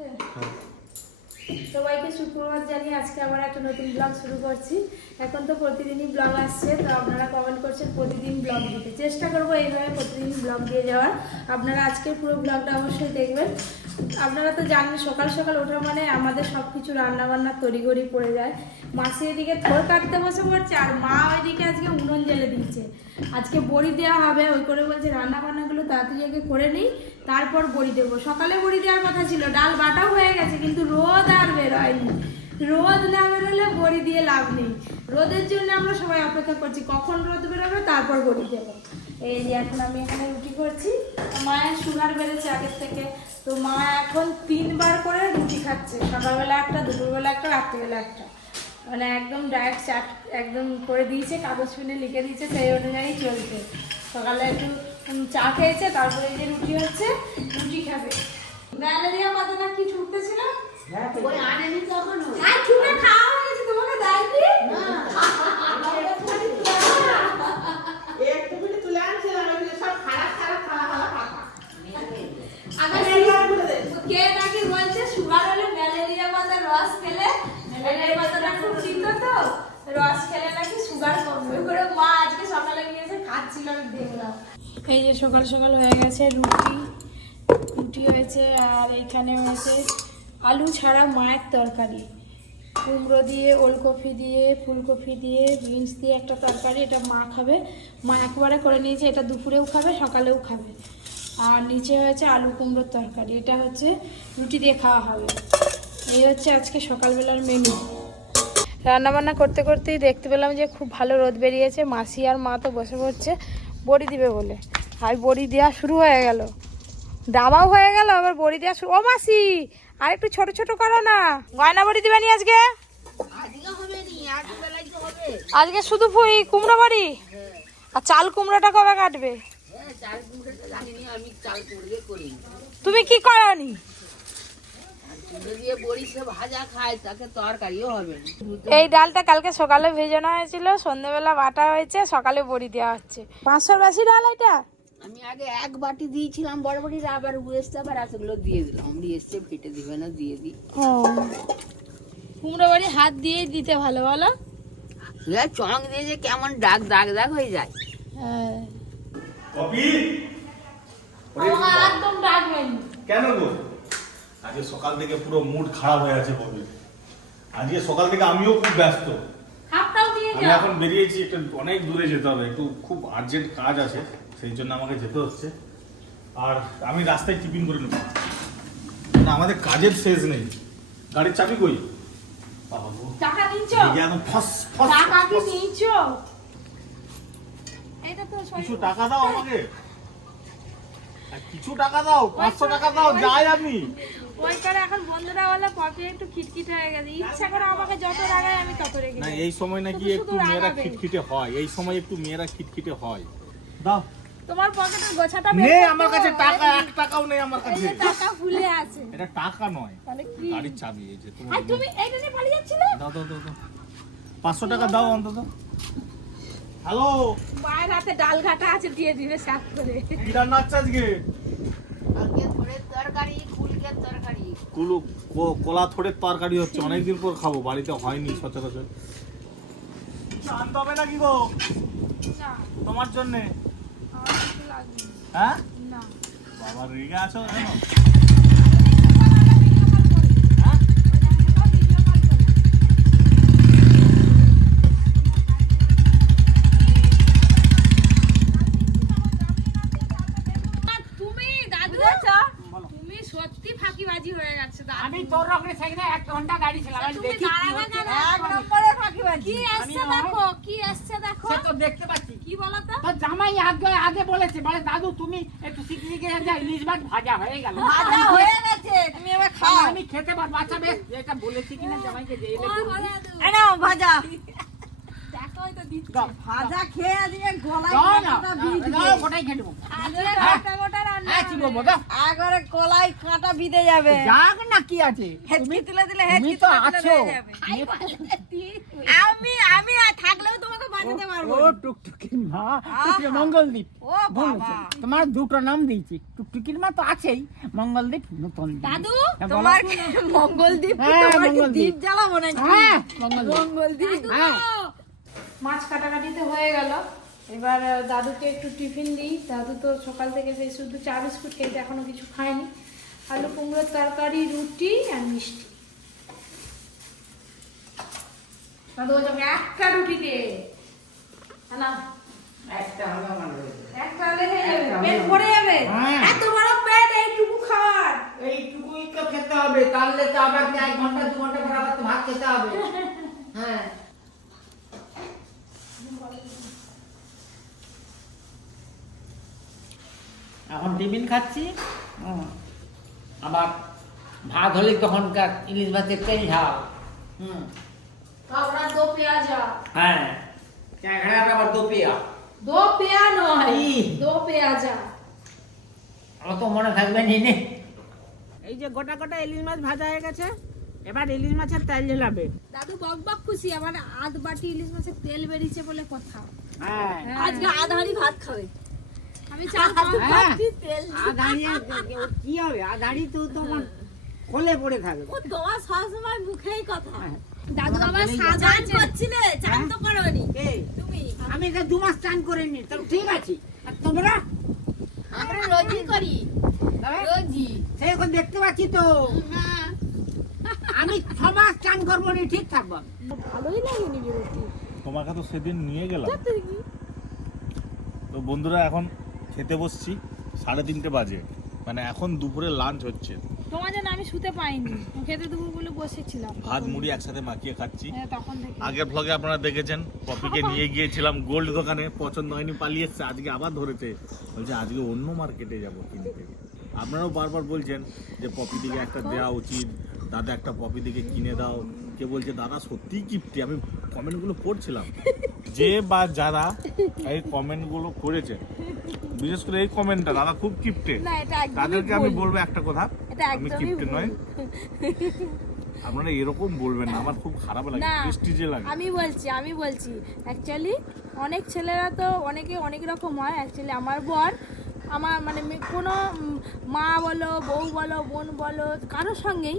は。সবাইকে সুপ্রভাত জানিয়ে আজকে আবার একটা নতুন ব্লগ শুরু করছি। এখন তো প্রতিদিনই ব্লগ আসছে, তো আপনারা কমেন্ট করছেন, প্রতিদিন ব্লগ দিতে। চেষ্টা করব এইভাবে প্রতিদিন ব্লগ দিয়ে যাওয়ার। আপনারা আজকের পুরো ব্লগটা অবশ্যই দেখবেন। আপনারা তো জানেন, সকাল সকাল ওঠা মানে আমাদের সব কিছু রান্নাবান্না তড়িঘড়ি পড়ে যায়। মাসি এদিকে থোর কাটতে বসে পড়ছে, আর মা ওইদিকে আজকে উনুন জ্বেলে দিচ্ছে। আজকে বড়ি দেওয়া হবে, ওই করে বলছে রান্না বান্নাগুলো তাড়াতাড়ি আগে করে নিই, তারপর বড়ি দেবো। সকালে বড়ি দেওয়ার কথা ছিল, ডাল বাটাও হয়ে গেছে, কিন্তু রোদ না বেরোলে বড়ি দিয়ে লাভ নেই। রোদের জন্য আমরা সবাই অপেক্ষা করছি, কখন রোদ বেরোবে তারপর বড়ি দেবো। এই যে এখন আমি এখানে রুটি করছি। মায়ের সুগার বেড়েছে আগের থেকে। তো মা এখন তিনবার করে রুটি খাচ্ছে। সকালবেলা একটা, দুপুরবেলা একটা, রাত্রিবেলা একটা। মানে একদম ডায়েট চাট একদম করে দিয়েছে, কাগজ পেনে লিখে দিয়েছে, সেই অনুযায়ী চলছে। সকালে একটু চা খেয়েছে, তারপরে যে রুটি হচ্ছে, রুটি খাবে। ম্যালেরিয়া কথা না কি ছুটতেছিল ওই আনেনি তখনও আর ছুটে খাওয়া গেছে তোমাকে দেয়নি? একটুখানি তুলে আনছিলাম ওইগুলো সব খারাপ খারাপ খারাপ খারাপ আগে কে নাকি বলছে সুগার হলে ম্যালেরিয়া পাতার রস খেলে? ম্যালেরিয়া পাতাটা খুব চিন্তা তো রস খেলে নাকি সুগার কমবে? করে মা আজকে সকালে গিয়েছে খাচ্ছিল আমি দেখলাম। এই যে সকাল সকাল হয়ে গেছে রুটি। রুটি হয়েছে আর এখানে হয়েছে আলু ছাড়া মায়ের তরকারি। কুমড়ো দিয়ে, ওলকপি দিয়ে, ফুলকপি দিয়ে, বিনস দিয়ে একটা তরকারি, এটা মা খাবে। মা একবারে করে নিয়েছে, এটা দুপুরেও খাবে, সকালেও খাবে। আর নিচে হয়েছে আলু কুমড়োর তরকারি, এটা হচ্ছে রুটি দিয়ে খাওয়া হবে। এই হচ্ছে আজকে সকালবেলার মেনু রান্নাবান্না করতে করতেই দেখতে পেলাম যে খুব ভালো রোদ বেরিয়েছে। মাসি আর মা তো বসে পড়ছে, বড়ি দিবে বলে। আর বড়ি দেওয়া শুরু হয়ে গেল। দামাও হয়ে গেল, আবার বড়ি দেওয়া শুরু ও মাসি! আর একটু ছোট ছোট করো না। গয়না বড়ি দিবে নি আজকে? আজকে শুধু ফুই, কুমড়ো বড়ি? আর চাল কুমড়োটা কবে কাটবে? তুমি কি করনি এই ডালটা কালকে সকালে ভেজানো হয়েছিল সন্ধ্যেবেলা বাটা হয়েছে, সকালে বড়ি দেওয়া হচ্ছে। পাঁচশোর বেশি ডাল এটা? আমি আগে এক বাটি দিয়েছিলাম বড় বড়ির আবার উয়েসতে আবার এতগুলো দিয়ে দিলাম। আমি এসছে ফেটে দিবে না দিয়ে দিই। ও। কুমড়ো বাড়ি হাত দিয়ে দিতে ভালো বলো? এ চং দিয়ে যে কেমন ডাক দাগ দাগ হয়ে যায়। হ্যাঁ। কপি? আমার একদম ডাকবেন কেন গো? আজকে সকাল থেকে পুরো মুড খারাপ হয়ে আছে কপি আজকে সকাল থেকে আমিও খুব ব্যস্ত। হাফটাও দিয়ে আমি এখন বেরিয়েছি একটু অনেক দূরে যেতে হবে একটু খুব আর্জেন্ট কাজ আছে। সেই জন্য আমাকে যেতে হচ্ছে। আর আমি রাস্তায় টিফিন করে নেব। না আমাদের কাজের শেষ নেই। গাড়ির চাবি কই? টাকা নিচ্ছ? এই ফস ফস টাকা কি নিচ্ছ? এটা তো কিছু টাকা দাও আমাকে। কিছু টাকা দাও পাঁচশো টাকা দাও যাই আমি। ওই করে এখন বন্ধুরা বলে পপি একটু খিটখিট হয়ে গেছে। ইচ্ছা করে আমাকে যত রাগায় আমি তত রেগে না এই সময় নাকি একটু মেয়েরা খিটখিটে হয়। এই সময় একটু মেয়েরা খিটখিটে হয়। দাও। তোমার পকেটের গোছাটা নেই আমার কাছে টাকা এক টাকাও নেই আমার কাছে। টাকা ফুলে আছে। এটা টাকা নয় তাহলে কি? গাড়ির চাবি এই যে তোমার আর তুমি এইটা নিয়ে পালিয়ে যাচ্ছিলে? দাও দাও দাও দাও। পাঁচশো টাকা দাও অন্তত। হ্যালো? মায়ের হাতে ডাল ঘাটা আছে দিয়ে দিবে সাফ করে। কি রান্না হচ্ছে আজকে? কালকে থোড়ের তরকারি কুলকের তরকারি। কুলু কো- কোলা থোড়ের তরকারি হচ্ছে অনেকদিন পর খাব বাড়িতে হয়নি সচরাচর। আনতে হবে নাকি গো? না। তোমার জন্যে আমার কিছু লাগবে না। হ্যাঁ? বাবা রেগে আছো কেন? তুমি তুমি সত্যি ফাঁকিবাজি হয়ে আমি তোর রকমের সাইকেলে এক ঘণ্টা গাড়ি চালাম আমি তুমি দেখি কি দাঁড়াবে এক নম্বরের ফাঁকিবাজি। কি আমি দেখো কি এসছে দেখো? সে তো দেখতে পাচ্ছি। তো জামাই আগে আগে বলেছে বলে দাদু তুমি একটু শিখে গিয়ে যা ইলিশ মাছ ভাজা হয়ে গেল। ভাজা হয়ে গেছে তুমি এবার খাও। আমি খেতে পারব। আচ্ছা বেশ এটা বলেছি কিনা জামাইকে যে এলে ও, বলবি। ও দাদু, এই নাও ভাজা দেখোই তো দিচ্ছি দাও, ভাজা খেয়ে আজকে গলায় কাঁটা বিঁধে। গোটাই খেয়ে নেব। গোটা গোটা রান্না কি বলব, দাও। একবারে কলাই কাঁটা বিঁধে যাবে। যাক না কি আছে। হেঁচকি তুলে দিলে হেঁচকি তো আছো। আমি আমি থাকলেও তোমাকে বাজাতে পারব ও টুকটুকির মা টুকটুকি মঙ্গলদীপ। ও বাবা। তোমার দুটো নাম দিয়েছি। টুকটুকির মা তো আছেই। মঙ্গলদীপ নতুন দাদু হ্যাঁ। তোমার মঙ্গলদ্বীপ হ্যাঁ, তোমার মঙ্গলদ্বীপ। দ্বীপ জ্বালাবো নাকি? হ্যাঁ মঙ্গলদ্বীপ হ্যাঁ। মাছ কাটাকাটিতে হয়ে গেল। এবার দাদুকে একটু টিফিন দিই। দাদু তো সকাল থেকে সেই শুধু চা বিস্কুট খেয়েছে এখনও কিছু খায়নি। আলু কুমড়োর তরকারি রুটি আর মিষ্টি। দাদু বলছে একটা রুটি দে না একটা হলো আমার রয়েছে। একটা হলে যাবে পেট ভরে যাবে। এত বড় পেট এইটুকু খাওয়ার। এইটুকুই খেতে হবে তাহলে তো আবার এক ঘণ্টা দু ঘণ্টা পর আবার তো ভাত খেতে হবে। হ্যাঁ। এখন টিফিন খাচ্ছি হুম। আবার ভাত হলে তখনকার ইলিশ ভাতের তেল ঝাল হুম। দো পেঁয়াজা। হ্যাঁ ক্যাংড়ার আবার দো পেয়া। দো পেঁয়া নয় দো পেঁয়াজা। অত মনে থাকবে এই যে গোটা গোটা ইলিশ মাছ ভাজা হয়ে গেছে এবার ইলিশ মাছের তেল ঝোলাবে। দাদু বক বক খুশি আমার আধ বাটি ইলিশ মাছের তেল বেরিয়েছে বলে কথা। হ্যাঁ। আজকে আধারি ভাত খাবে। আমি চা হ্যাঁ। তেল কি হবে? আধারি তো তোমার কোলে পড়ে থাকবে। ও তোমার সবসময় মুখেই কথা। হ্যাঁ। দাদু আবার সাজা চান করছিলে? চান তো করোনি। এই, তুমি? আমি দু মাস চান করে নি তো ঠিক আছে। আর তোমরা? আমরা রোজই করি। হ্যাঁ? রোজই। সে এখন দেখতে পাচ্ছি তো। হ্যাঁ। আমি ছ মাস চান করব নি ঠিক থাকব ভালোই লাগেনি তোমাকে তো সেদিন নিয়ে গেলাম। তো বন্ধুরা এখন খেতে বসছি সাড়ে তিনটে বাজে। মানে এখন দুপুরে লাঞ্চ হচ্ছে। তোমার জন্য আমি শুতে পাইনি। খেতে দেবো বলে বসেছিলাম ভাত মুড়ি একসাথে মাখিয়ে খাচ্ছি। হ্যাঁ আগের ভ্লগে আপনারা দেখেছেন পপিকে নিয়ে গিয়েছিলাম গোল্ড দোকানে পছন্দ হয়নি পালিয়ে এসছে আজকে আবার ধরেছে। বলছে আজকে অন্য মার্কেটে যাব কিনতে। আপনারাও বারবার বলছেন যে পপি দিকে একটা দেওয়া উচিত দাদা একটা পপি দিকে কিনে দাও। কে বলছে দাদা সত্যিই কিপ্টি আমি কমেন্টগুলো পড়ছিলাম যে বা যারা এই কমেন্টগুলো করেছে বিশেষ করে এই কমেন্টটা দাদা খুব কিপ্টে না এটা একদমই তাদেরকে আমি বলব একটা কথা আমি কিপ্টে নয়। আপনারা এরকম বলবেন না আমার খুব খারাপ লাগে প্রেস্টিজে লাগে। আমি বলছি আমি বলছি অ্যাকচুয়ালি অনেক ছেলেরা তো অনেকে অনেক রকম হয়। অ্যাকচুয়ালি আমার বর আমার মানে কোনো মা বলো বউ বলো বোন বলো কারোর সঙ্গেই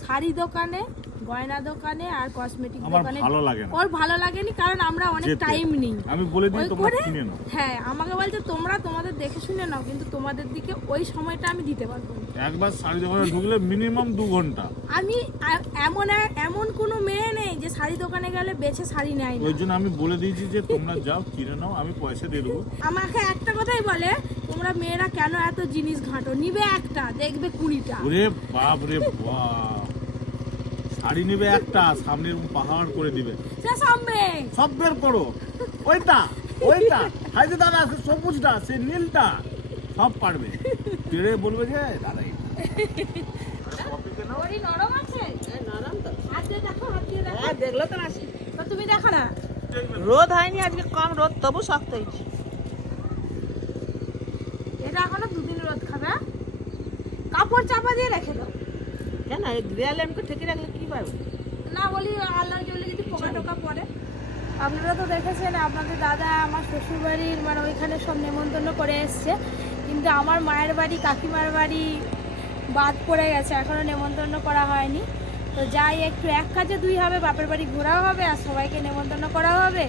শাড়ি দোকানে গয়না দোকানে আর কসমেটিক দোকানে। ভালো লাগে না। ওর ভালো লাগেনি কারণ আমরা অনেক টাইম নিই। আমি বলে দিই তোমরা কিনে নাও। হ্যাঁ আমাকে বলছে তোমরা তোমাদের দেখে শুনে নাও কিন্তু তোমাদের দিকে ওই সময়টা আমি দিতে পারব না। একবার শাড়ি দোকানে ঢুকলে মিনিমাম দু ঘণ্টা। আমি এমন এমন কোনো মেয়ে নেই যে শাড়ি দোকানে গেলে বেছে শাড়ি নেয় না। ওই জন্য আমি বলে দিয়েছি যে তোমরা যাও কিনে নাও আমি পয়সা দিয়ে দেবো। আমাকে একটা কথাই বলে তোমরা মেয়েরা কেন এত জিনিস ঘাঁটো? নিবে একটা দেখবে কুড়িটা। ওরে বাপ রে বাপ। শাড়ি নেবে একটা সামনে এরকম পাহাড় করে দিবে। সে সামনে। সব বের করো। ওইটা ওইটা। হাই যে দাদা সে সবুজটা সে নীলটা সব পারবে। পেড়ে বলবে যে দাদা নরম আছে? নরম তো। হাত দিয়ে দেখো হাত দিয়ে দেখো। হ্যাঁ দেখল তো আসি তো তুমি দেখো না? রোদ হয়নি আজকে কম রোদ তবু শক্ত হয়েছে। এটা এখনও দুদিন রোদ খাবে। হ্যাঁ? কাপড় চাপা দিয়ে রেখে দাও। কেন দেয়ালে আমাকে ঠেকে রাখলে কি পাবে না বলি আল্লাহ জলে যদি পোকা টোকা পড়ে। আপনারা তো দেখেছেন আপনাদের দাদা আমার শ্বশুরবাড়ির মানে ওইখানে সব নেমন্তন্ন করে এসছে। কিন্তু আমার মায়ের বাড়ি কাকিমার বাড়ি বাদ পড়ে গেছে এখনও নেমন্তন্ন করা হয়নি। তো যাই একটু এক কাজে দুই হবে বাপের বাড়ি ঘোরাও হবে আর সবাইকে নেমন্তন্ন করা হবে।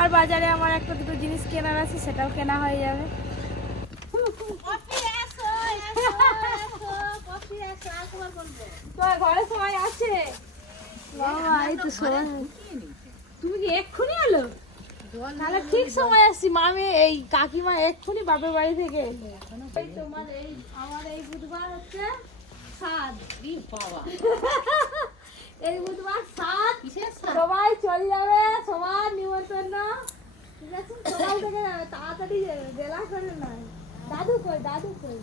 আর বাজারে আমার একটা দুটো জিনিস কেনার আছে সেটাও কেনা হয়ে যাবে। ঘরে সবাই আছে? তুমি কি এক্ষুনি এলো? তাহলে ঠিক সময় আসছি মামি এই কাকিমা এক্ষুনি বাপের বাড়ি থেকে তোমার এই আমার এই বুধবার হচ্ছে সাত এই বুধবার সাত সবাই চলে যাবে সবার নিমন্ত্রণ। ঠিক আছে? সকাল থেকে তাড়াতাড়ি করে নয়। দাদু কই দাদু কই?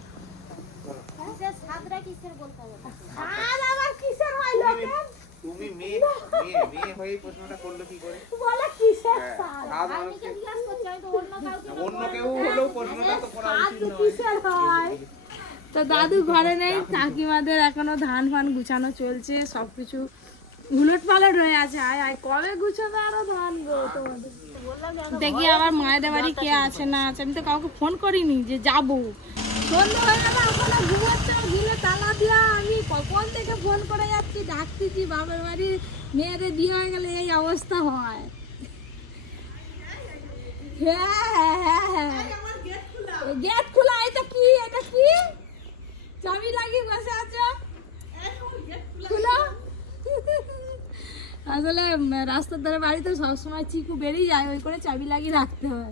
তো দাদু ঘরে নেই, কাকিমাদের এখনও ধান ফান গুছানো চলছে, সবকিছু উলট পালট হয়ে আছে। আয় আয়, কবে গুছাবে আরও ধান গো তোমাদের? দেখি আবার মায়েদের বাড়ি কে আছে, না আছে। আমি তো কাউকে ফোন করিনি যে যাব। হয়ে কখন থেকে ফোন করে যাচ্ছি ডাকতেছি বাবার বাড়ি মেয়েদের বিয়ে হয়ে গেলে এই অবস্থা হয়। হ্যাঁ হ্যাঁ হ্যাঁ হ্যাঁ। গেট খোলা। এটা কি? এটা কি? চাবি লাগিয়ে বসে আছো? খুলো। আসলে রাস্তার ধারে বাড়িতে সবসময় চিকু বেরিয়ে যায় ওই করে চাবি লাগিয়ে রাখতে হয়।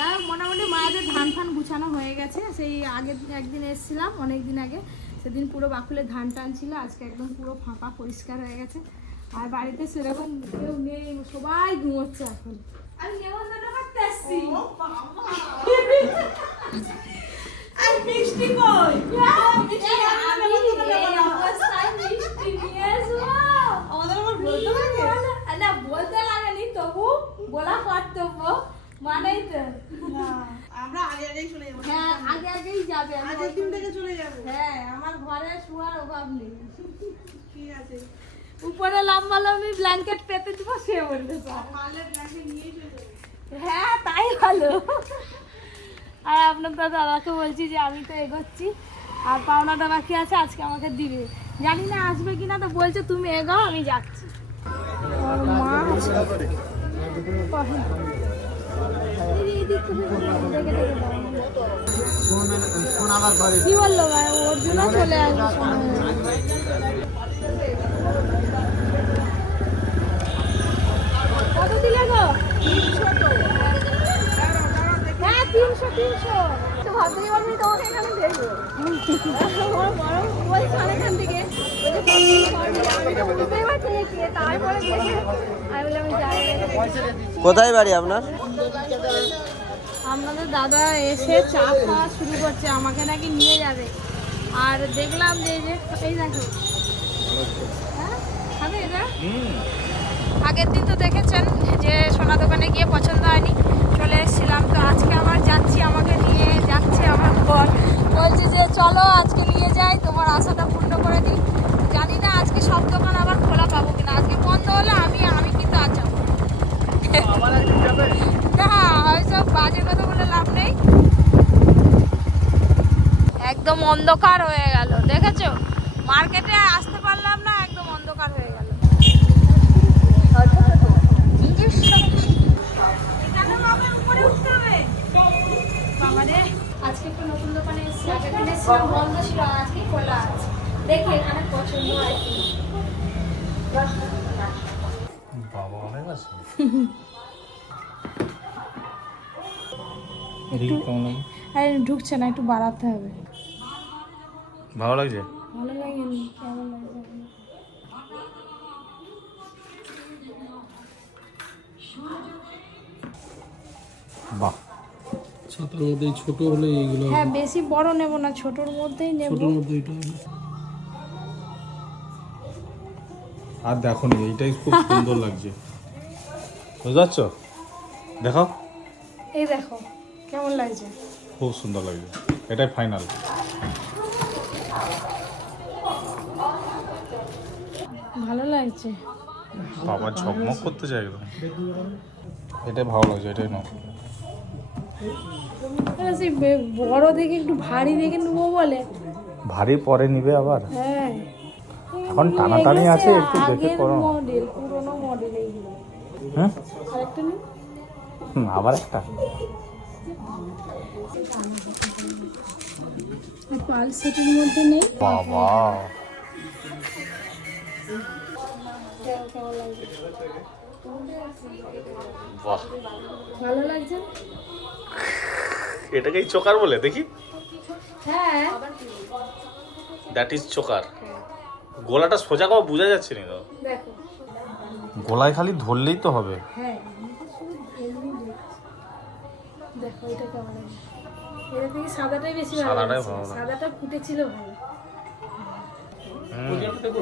যাই হোক মোটামুটি মায়েদের ধান ফান গুছানো হয়ে গেছে। সেই আগের একদিন এসেছিলাম অনেক দিন আগে। সেদিন পুরো বাকুলে ধান টান ছিল আজকে একদম পুরো ফাঁকা পরিষ্কার হয়ে গেছে। আর বাড়িতে সেরকম কেউ নেই সবাই ঘুমোচ্ছে এখন। আমি নেমন্তন্ন করতে এসছি আর মিষ্টি কই? আমাদের আবার বলতে লাগে? না বলতে লাগেনি তবু বলা কর্তব্য। মানেই তো। আমরা আগে আগেই চলে যাব। হ্যাঁ আগে আগেই যাবে আমি আগের দিন থেকে চলে যাব। হ্যাঁ আমার ঘরে শোয়ার অভাব নেই। ঠিক আছে। উপরে লম্বা লম্বি ব্ল্যাঙ্কেট পেতে দিব সে বলবে হ্যাঁ তাই ভালো আর আপনার তো দাদাকে বলছি যে আমি তো এগোচ্ছি। আর পাওনাটা বাকি আছে আজকে আমাকে দিবে। জানি না আসবে কিনা তো বলছে তুমি এগোও আমি যাচ্ছি। মা কি বলল চলে কোথায় বাড়ি আপনার? আপনাদের দাদা এসে চা খাওয়া শুরু করছে, আমাকে নাকি নিয়ে যাবে। আর দেখলাম যে এই যে, এই দেখো। হ্যাঁ? খাবে এটা আগের দিন তো দেখেছেন যে সোনা দোকানে গিয়ে পছন্দ হয়নি, চলে এসেছিলাম। তো আজকে আবার যাচ্ছি, আমাকে নিয়ে যাচ্ছে আমার বর। বলছে যে, চলো আজকে নিয়ে যাই, তোমার আশাটা পূর্ণ করে দিই জানি না আজকে সব দোকান আবার খোলা পাবো কিনা আজকে বন্ধ হলে আমি আমি কিন্তু আজ যাব না ওইসব বাজে কথা বলে লাভ নেই একদম অন্ধকার হয়ে গেল দেখেছ? মার্কেটে আসতে পারলাম না একদম অন্ধকার হয়ে গেল। আজকে একটা নতুন দোকানে এসেছিলাম বন্ধ ছিল আজকে খোলা আছে। দেখি এখানে পছন্দ হয় বাবা অনেক আছে। আরে ঢুকছে না একটু বাড়াতে হবে। ভালো লাগছে? ভালো লাগেনি কেমন লাগছে? বাহ। ছাতার মধ্যে ছোট হলে এইগুলো হ্যাঁ বেশি বড় নেব না ছোটর মধ্যেই নেব। ছোটোর মধ্যে এটা আর দেখো নি এইটাই খুব সুন্দর লাগছে। বুঝতে পারছ? দেখো এই দেখো কেমন লাগছে? খুব সুন্দর লাগছে। এটাই ফাইনাল ভালো লাগছে। বাবা ঝকমক করতে চাই একদম। এটাই ভালো লাগছে এটাই নাও সেই বে- বড় দেখে একটু ভারী দেখে নেব বলে। ভারী পরে নিবে আবার? হ্যাঁ। এখন টানাটানি আছে, একটু দেখে করো। মডেল পুরনো মডেল এইগুলো। হ্যাঁ? আরেকটা আবার একটা। পাল সেটের মধ্যে নেই বাবা। বাহ। ভালো লাগছে? এটাকেই চোকার বলে দেখি। হ্যাঁ। That is choker. গলাটা সোজা করে বোঝা যাচ্ছে না তো গলায় খালি ধরলেই তো হবে। হ্যাঁ দেখো এটা কেমন লাগে এটা থেকে সাদাটাই বেশি ভালো সাদাটাই লাগছে। ভালো সাদাটা ফুটেছিল ভালো।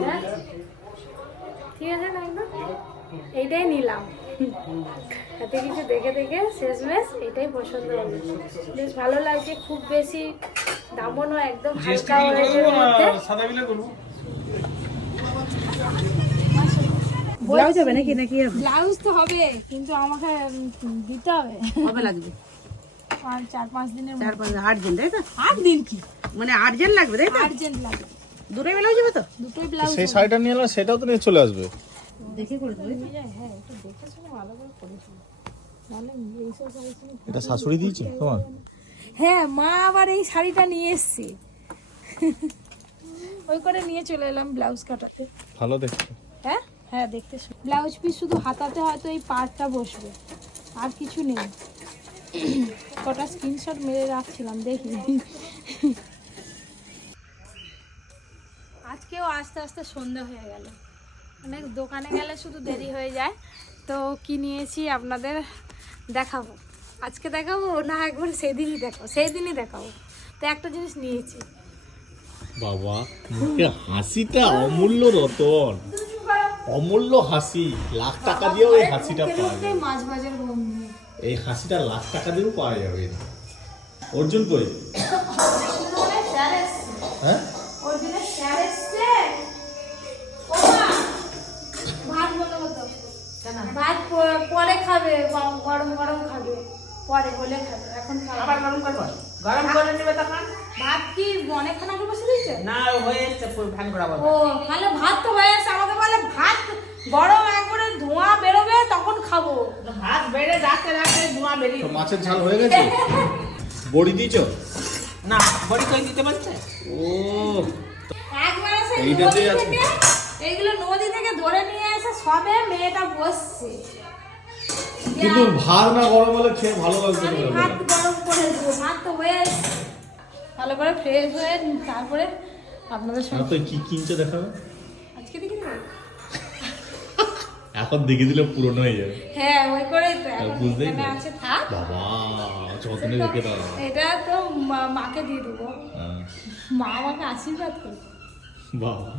হ্যাঁ? ঠিক আছে না একদম? এইটাই নিলাম। এত কিছু দেখে দেখে শেষমেশ এটাই পছন্দ হলো বেশ ভালো লাগছে খুব বেশি দামও নয় একদম হালকা ব্লাউজ হবে নাকি নাকি ব্লাউজ তো হবে কিন্তু আমাকে দিতে হবে। কবে লাগবে? চার পাঁচ দিনের চার পাঁচ তাই তো? আট দিন কি? মানে আর্জেন্ট লাগবে তাই তো? আর্জেন্ট লাগে দূরে ব্লাউজ হবে তো? দুটোই ব্লাউজ সেই শাড়িটা নিয়ে এলে সেটাও তো নিয়ে চলে আসবে। দেখে করে দেবে হ্যাঁ একটু দেখে শুনে ভালো করে করেছিল নাহলে এইসব শাড়ি কিনে এটা শাশুড়ি দিয়েছে তোমার? হ্যাঁ মা আবার এই শাড়িটা নিয়ে এসছে। ওই করে নিয়ে চলে এলাম ব্লাউজ কাটাতে। ভালো দেখতে। হ্যাঁ হ্যাঁ দেখতে ব্লাউজ পিস শুধু হাতাতে হয়তো এই পাড়টা বসবে। আর কিছু নেই। কটা স্ক্রিনশট মেরে রাখছিলাম দেখি। আজকেও আস্তে আস্তে সন্ধে হয়ে গেল। অনেক দোকানে গেলে শুধু দেরি হয়ে যায়। তো কি নিয়েছি আপনাদের দেখাবো। আজকে দেখাবো না একবার সেদিনই দেখাবো সেই দিনই দেখাবো। তো একটা জিনিস নিয়েছি। বাবা মুখে হাসিটা অমূল্য রতন। অমূল্য হাসি। লাখ টাকা দিয়েও এই হাসিটা পাওয়া যাবে মাছ ভাজার বন্ধু এই হাসিটা লাখ টাকা দিয়েও পাওয়া যাবে না অর্জুন কই? হ্যাঁ? ভাত তো পরে খাবে গরম গরম খাবে পরে হলে খাবে এখন খাবে আবার গরম করব? গরম করে নেবে তখন? ভাত কি অনেকক্ষণ আগে বসে দিয়েছে? না হয়ে এসছে ও তাহলে ভাত তো হয়ে এসছে আমাকে বলে ভাত গরম একবারে ধোঁয়া বেরোবে তখন খাব। ভাত বেড়ে যাচ্ছে যাচ্ছে ধোঁয়া বেরিয়ে মাছের ঝাল হয়ে গেছে? বড়ি দিয়েছ? না বড়ি কই দিতে বলছে? ও। একবার আছে। এইগুলো নদী থেকে ধরে নিয়ে এসে সবে মেয়েটা বসছে। কিন্তু ভাত না গরম হলে খেয়ে ভালো লাগবে আমি ভাত গরম করে দেবো ভাত তো হয়ে। ভালো করে ফ্রেশ হয়ে তারপরে আপনাদের সঙ্গে কি কিনছে দেখাবে? এখন দেখে দিলে পুরনো হয়ে যাবে। হ্যাঁ ওই করে তো এখন। আছে থাক। বাবা যত্নে রেখে দাও। এটা তো মাকে দিয়ে দেবো। হ্যাঁ, মা আমাকে আশীর্বাদ করবে। বাবা।